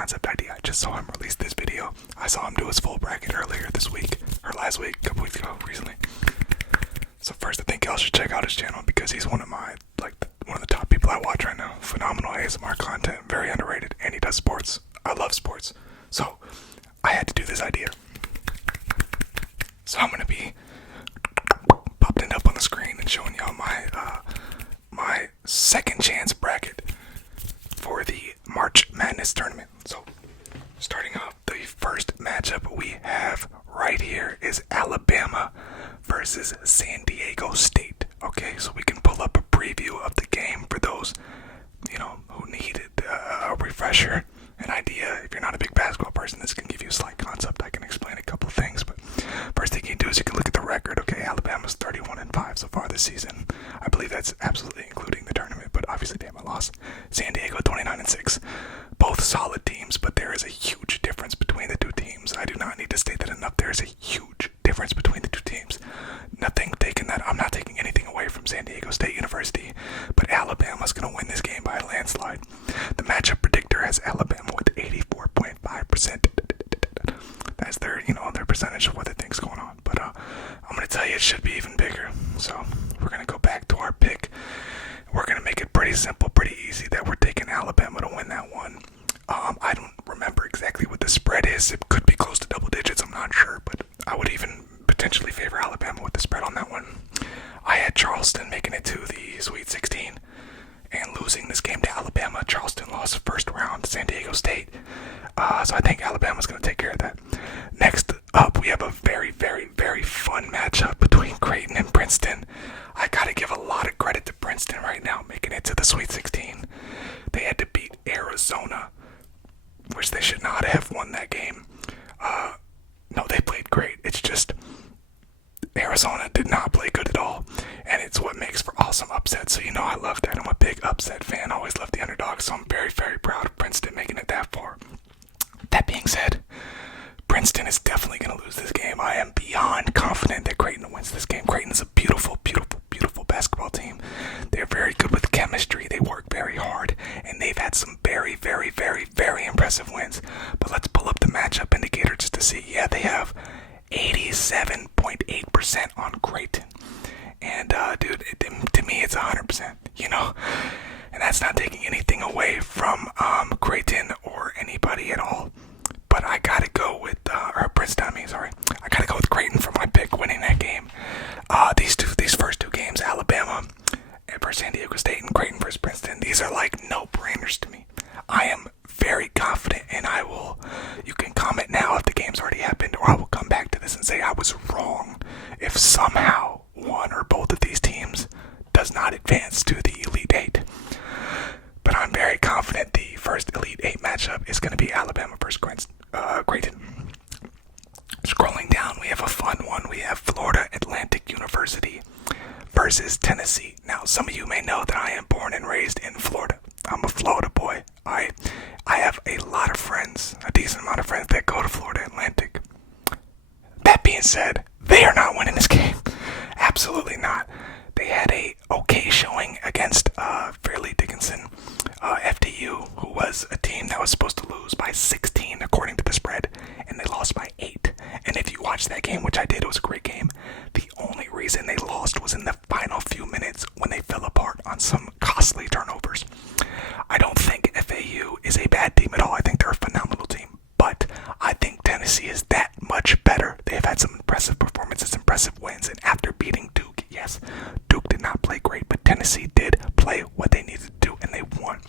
concept idea. I just saw him release this video. I saw him do his full bracket earlier this week, or last week, a couple weeks ago, recently. So first, I think y'all should check out his channel because he's one of the top people I watch right now. Phenomenal ASMR content, very underrated, and he does sports. I love sports, so I had to do this idea. So I'm gonna be popping it up on the screen and showing y'all my second chance bracket for the March Madness tournament. So starting off, the first matchup we have right here is Alabama versus San Diego State. Okay, so we can pull up a preview of the game for those, who needed a refresher, an idea. If you're not a big basketball person, this can give you a slight concept. I can explain a couple of things, but first thing you do is you can look at the record. Okay, Alabama's 31-5 so far this season. I believe that's absolutely including the tournament, but obviously they haven't lost. San Diego 29-6. Both solid teams, but there is a huge difference between the two teams. I do not need to state that enough. There is a huge difference between the two teams. I'm not taking anything away from San Diego State University, but Alabama's going to win this game by a landslide. The matchup predictor has Alabama with 84.5%. That's their percentage of what they think's going on. But I'm going to tell you it should be even bigger. So we're going to go back to our pick. We're going to make it pretty simple, pretty easy that we're taking Alabama to win that one. I don't remember exactly what the spread is. It could be close to double digits. I'm not sure, but I would even potentially favor Alabama with the spread on that one. I had Charleston making it to the Sweet 16 and losing this game to Alabama. Charleston lost the first round to San Diego State. So I think Alabama's going to take care of that. Next up, we have a very, very, very fun matchup between Creighton and Princeton. I got to give a lot of credit to Princeton right now, making it to the Sweet 16. They had to beat Arizona, which they should not have won that game. No, they played great. It's just Arizona did not play good at all, and it's what makes for awesome upsets. So I love that. I'm a big upset fan. I always love the underdog, so I'm very, very proud of Princeton making it that far. That being said, Princeton is definitely going to lose this game. I am beyond confident that Creighton wins this game. Creighton is a beautiful, beautiful, beautiful basketball team. They're very good with chemistry. They work very hard, and they've had some very, very, very, very impressive wins. But let's pull up the matchup indicator just to see. Yeah, they have 87.8% on Creighton. And, dude, to me, it's 100%, And that's not taking anything away from Creighton or anybody at all. But I gotta go with, Princeton, I gotta go with Creighton for my pick winning that game. These first two games, Alabama versus San Diego State and Creighton versus Princeton, these are like no-brainers to me. I am very confident, and you can comment now if the game's already happened, or I will come back to this and say I was wrong if somehow one or both of these teams does not advance to the Elite Eight. But I'm very confident the first Elite Eight matchup is going to be Alabama versus Creighton. Scrolling down, we have a fun one. We have Florida Atlantic University versus Tennessee. Now, some of you may know that I am born and raised in Florida. I'm a Florida boy. I have a lot of friends, a decent amount of friends that go to Florida Atlantic. That being said, they are not winning this game. Absolutely not. They had a okay showing against Fairleigh Dickinson, FDU, who was a team that was supposed to lose by 16 according to the spread, and they lost by 8. And if you watched that game, which I did, it was a great game. The only reason they lost was in the final few minutes when they fell apart on some costly turnovers. I don't think FAU is a bad team at all. I think they're a phenomenal team. But I think Tennessee is that much better. They've had some impressive performances, impressive wins, and after beating Duke, yes, Duke did not play great, but Tennessee did play what they needed to do, and they won.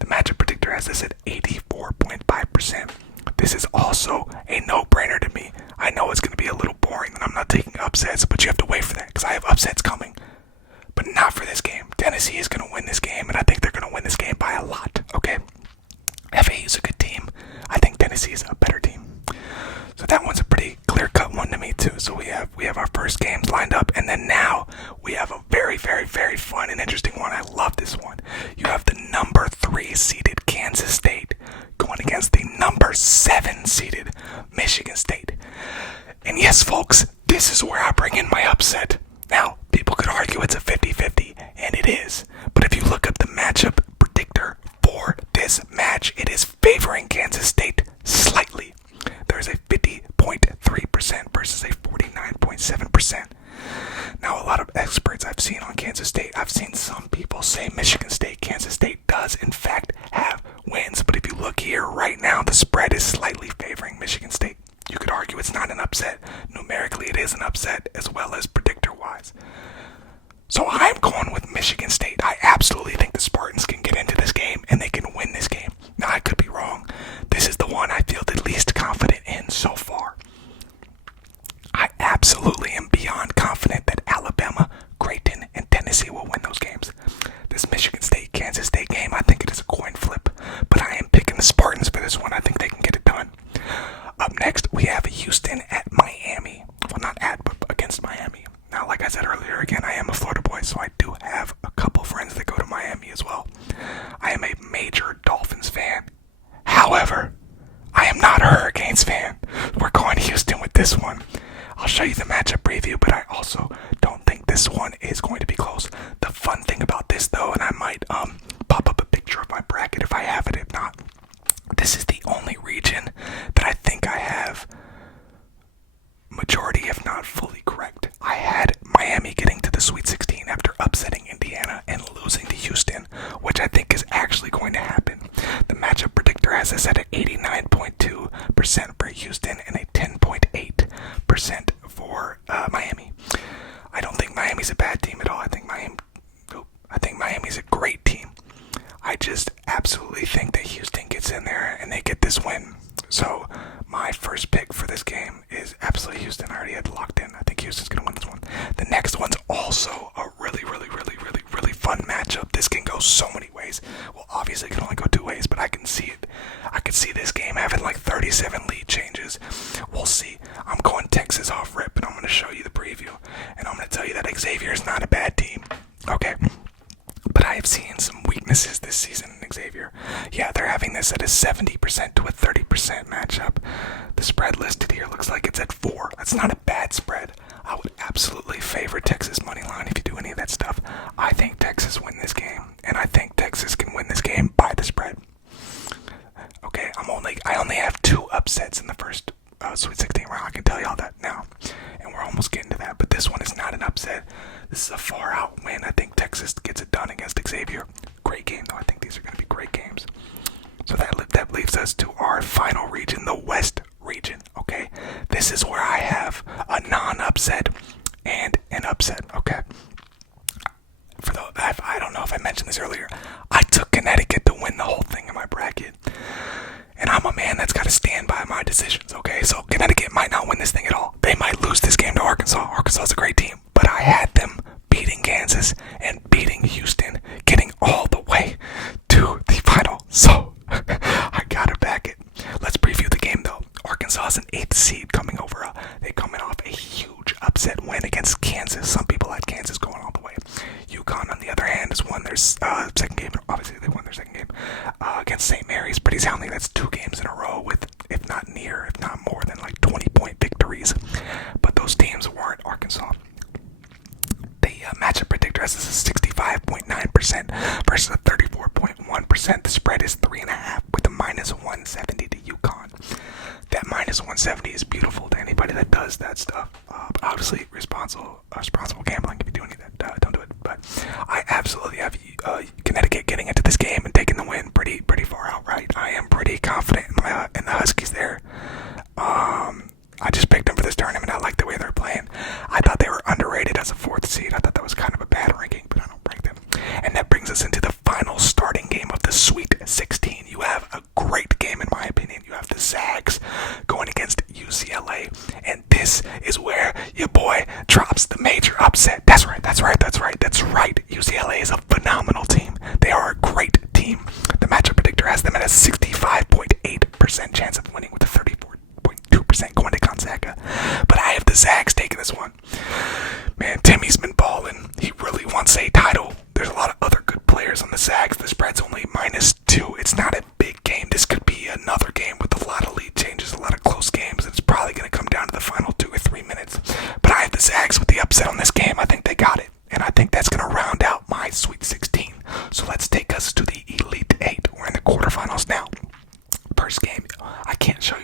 The matchup predictor has this at 84.5%. This is also a no-brainer to me. I know it's going to be a little boring, and I'm not taking upsets, but you have to wait for that, because I have upsets coming. But not for this game. Tennessee is going to win this game, and I think they're going to win this game by a lot, okay? FAU is a good team. I think Tennessee is a better team. So that one's a pretty clear-cut one to me, too. So we have our first games lined up, and then now we have a very, very, very fun and interesting one. I love this one. You have the number 3 seeded Kansas State going against the number 7 seeded Michigan State. And yes, folks, this is where I bring in my upset. Now, people could argue it's a 50-50, and it is. But if you look up the matchup predictor for this match, it is favoring Kansas here right now, the spread is slightly favoring Michigan State. You could argue it's not an upset. Numerically, it is an upset as well as predictor-wise. So I'm going with Michigan State. I absolutely think the Spartans can get into this game and they can win this game. Now, I could be wrong. This is the one I feel the least confident in so far. I absolutely am beyond confident that Alabama, Creighton, and Tennessee will win those games. This Michigan State-Kansas State game, I think it is a coin flip, but I am picking the Spartans for this one. I think they can get it done. Up next, we have Houston at Miami. Well, not at, but against Miami. Now, like I said earlier, again, I am a Florida boy, so I do have a couple friends that go to Miami as well. I am a major Dolphins fan. However, I am not a Hurricanes fan. We're going Houston with this one. I'll show you the matchup preview, but I also don't think this one is going to be close. The fun thing about this, though, and I might pop up a picture of my bracket if I have it. If not, this is the only region that I think I have majority, if not fully correct. I had Miami getting to the Sweet 16 after upsetting Indiana and losing to Houston, which I think is actually going to happen. The matchup predictor has us at an 89.2% for Houston and a 10.8% for Miami. I don't think Miami's a bad team at all. I think Miami's a great team. I just absolutely think that Houston gets in there and they get this win. So my first pick for this game is absolutely Houston. I already had locked in. I think Houston's going to win this one. The next one's also a really fun matchup. This can go so many ways. Well, obviously it can only go two ways, but I can see it. I could see this game having like 37 lead changes. We'll see. I'm going Texas off rip, and I'm going to show you the preview. And I'm going to tell you that Xavier is not a bad team. Okay. But I have seen some weaknesses this season in Xavier. Yeah, they're having this at a 70% to a 30% matchup. The spread listed here looks like it's at 4. That's not a bad spread. I would absolutely favor Texas money line if you do any of that stuff. I think Texas win this game, and I think Texas can win this game by the spread. Okay, I only have 2 upsets in the first Sweet 16 round. I can tell y'all that now, and we're almost getting to that. But this one is not an upset. This is a far out win. I think Texas gets it done against Xavier. Great game, though. I think these are going to be great games. So that leaves us to our final region, the West region. Okay, this is where I have a non-upset and an upset. Okay. I don't know if I mentioned this earlier. I took Connecticut to win the whole thing in my bracket. And I'm a man that's got to stand by my decisions, okay? So Connecticut might not win this thing at all. They might lose this game to Arkansas. Arkansas is a great team. But I had them beating Kansas and beating Houston, getting all the way to the final. So I got to back it. Let's preview the game, though. Arkansas is an 8th seed coming over. They're coming off a huge upset win against Kansas. Some people had Kansas going all the way. UConn, on the other hand, has won their second game. Obviously, they won their second game against St. Mary's pretty soundly. That's 2 games in a row with, if not more than like 20-point victories. But those teams weren't Arkansas. The matchup predictor has this as 65.9% versus a 34.1%. The spread is 3.5 with a minus 170 to UConn. That minus 170 is beautiful to anybody that does that stuff. But obviously, responsible gambling. If you do any of that, don't do it. But I absolutely have Connecticut getting into this game and taking the win pretty far out. Right, I am pretty confident in the Huskies there. I just picked them for this tournament. I like the way they're playing. I thought they were underrated as a 4th seed. I thought that was kind of a bad ranking, but I don't rank them. And that brings us into the final starting game of the Sweet 16. You have a great game, in my opinion. You have the Zags going against UCLA, and this is where your boy drops the major upset. That's right. UCLA is a phenomenal team. They are a great team. The matchup predictor has them at a 65.8% chance of winning with a 34.2% going to Gonzaga. But I have the Zags taking this one. Man, Timmy's been balling. He really wants a title. There's a lot of other good players on the Zags. The spread's only -2. It's not a big game. This could be another game with a lot of lead changes, a lot of close games. It's probably going to come down to the final 2 or 3 minutes. But I have the Zags with the upset on this game. I think they got it. And I think that's going to round out my Sweet 16. So let's take us to the Elite 8. We're in the quarterfinals now. First game, I can't show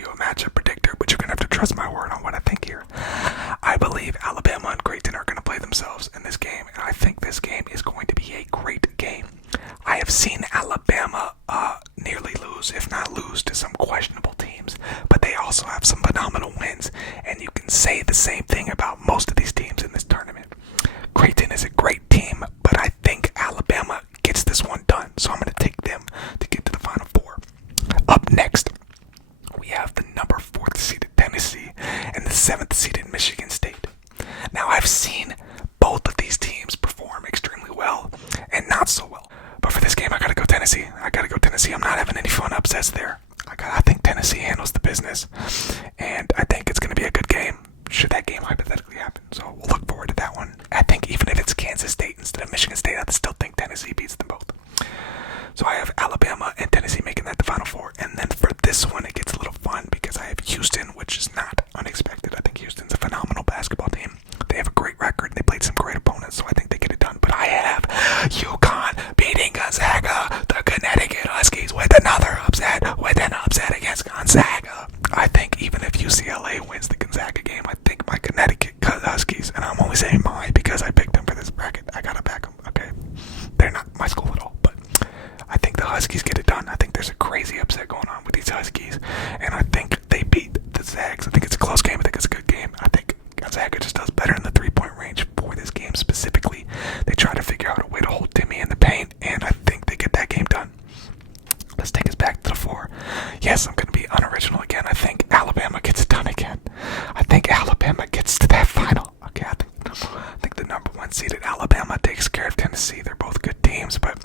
some questionable teams, but they also have some phenomenal wins, and you can say the same thing about most of these teams in this tournament. Creighton is a great team, but I think Alabama gets this one done, so I'm going to take them to get to the Final Four. Up next, we have the number 4th seeded Tennessee and the 7th seeded Michigan State. Now, I've seen both of these teams perform extremely well and not so well, but for this game, I gotta go Tennessee. I'm not having any fun upsets there. I think Tennessee handles the business, and I think it's gonna be a good game, should that game hypothetically happen. So we'll look forward to that one. I think even if it's Kansas State instead of Michigan State, I still think Tennessee beats them both. So I have Alabama and Tennessee making that the Final Four. And then for this one, it gets a little fun because I have Houston, which is not unexpected. I think Houston's a phenomenal basketball team. They have a great record. They played some great opponents, so I think they get it done. But I have UConn beating Gonzaga, the Connecticut Huskies, with another upset, against Gonzaga. I think even if UCLA wins the Gonzaga game, I think my Connecticut Huskies, and I'm only saying mine because I picked them for this bracket. I gotta back them, okay? They're not my school at all, but I think the Huskies get it done. I think there's a crazy upset going on with these Huskies, and I think they beat the Zags. I think it's a close game. I think it's a good game. I think Gonzaga just does better in the 3-point range for this game specifically. They try to figure out a way to hold Timmy in the paint, and I think they get that game done. Let's take us back to the 4. Yes, I'm going to be unoriginal again. I think Alabama gets it done again. I think Alabama gets to that final. Okay, I think the number 1 seeded Alabama takes care of Tennessee. They're both good teams, but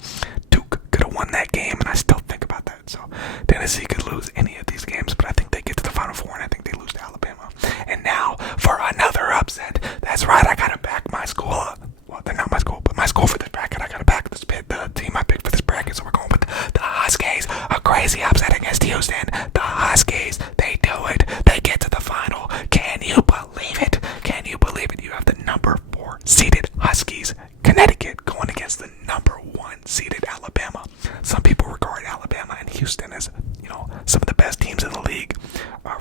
Duke could have won that game, and I still think about that. So Tennessee could lose any of these games, but I think they get to the Final Four, and I think they lose to Alabama. And now for another upset. That's right, I gotta back my school. Well, they're not my school, but my school for this bracket. I gotta back the team I picked for this bracket. So we're going with the Huskies. A crazy upset against Houston. The Huskies, they do it. They get to the final. Can you believe it? Can you believe it? You have the number 4 seeded Huskies, Connecticut, going against the number 1 seeded Alabama. Some people regard Alabama and Houston as, some of the best teams in the league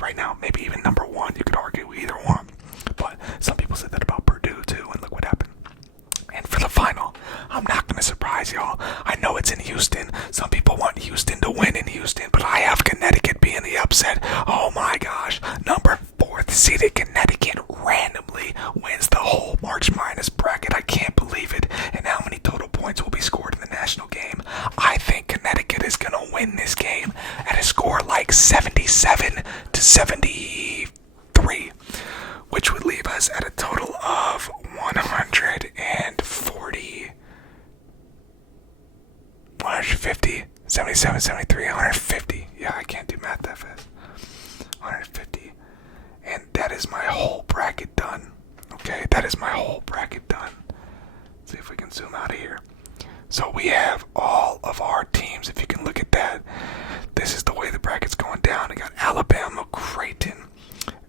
right now. Maybe even number 1. You could argue either one. But some people said that about Purdue too, and look what happened. And for the final, I'm not going to surprise y'all. I know it's in Houston. Some people want Houston to win in Houston, but I have Connecticut being the upset. Oh my gosh. Number 4th seeded Connecticut randomly wins the whole March Madness bracket. I can't believe it. And how many total points will be scored in the national game? I think Connecticut is going to win this game at a score like 77-73. Which would leave us at a total of 150, 77, 73, 150. Yeah, I can't do math that fast. 150. And that is my whole bracket done. Okay, that is my whole bracket done. Let's see if we can zoom out of here. So we have all of our teams, if you can look at that. This is the way the bracket's going down. I got Alabama, Creighton.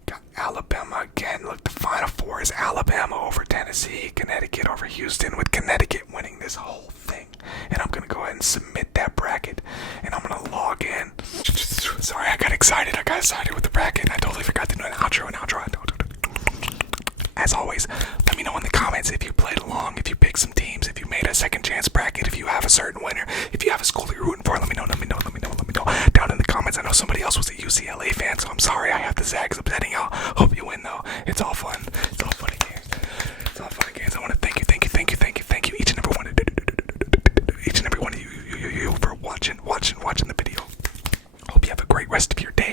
Got Alabama again. Look, the Final Four is Alabama over Tennessee, Connecticut over Houston, with Connecticut winning this whole thing. And I'm going to go ahead and submit that bracket, and I'm going to log in. Sorry, I got excited with the bracket. I totally forgot to do an outro. As always, let me know in the comments if you played along, if you picked some teams, if you made a second chance bracket, if you have a certain winner, if you have a school you're rooting for. Let me know down in the comments. I know somebody else was a UCLA fan, so I'm sorry I have the Zags upsetting y'all. Hope you win though. It's all fun. It's all fun again. I want to thank you, each and every one of you for watching the video. Hope you have a great rest of your day.